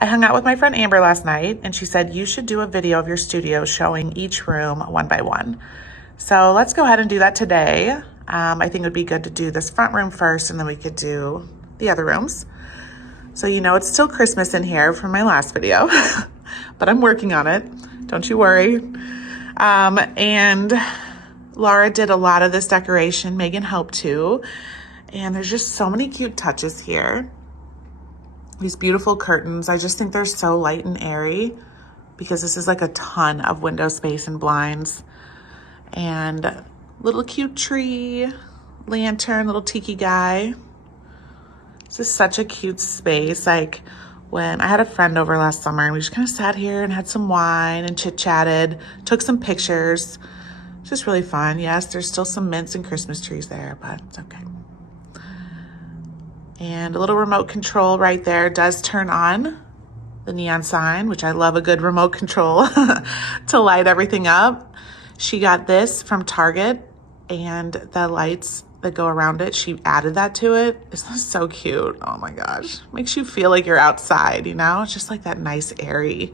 I hung out with my friend Amber last night, and she said you should do a video of your studio showing each room one by one. So let's go ahead and do that today. I think it would be good to do this front room first, and then we could do the other rooms. So you know it's still Christmas in here from my last video, but I'm working on it. Don't you worry. And Laura did a lot of this decoration. Megan helped too. And there's just so many cute touches here. These beautiful curtains. I just think they're so light and airy because this is like a ton of window space and blinds. And little cute tree, lantern, little tiki guy. This is such a cute space. Like when I had a friend over last summer and we just kind of sat here and had some wine and chit-chatted, took some pictures. It's just really fun. Yes, there's still some mints and Christmas trees there, but it's okay. And a little remote control right there does turn on the neon sign, which I love a good remote control to light everything up. She got this from Target, and the lights that go around it, she added that to it. Isn't this so cute? Oh my gosh. Makes you feel like you're outside, you know? It's just like that nice airy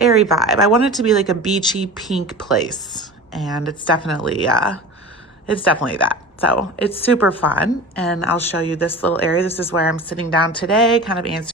vibe. I want it to be like a beachy pink place, and it's definitely that. So it's super fun, and I'll show you this little area. This is where I'm sitting down today, kind of answering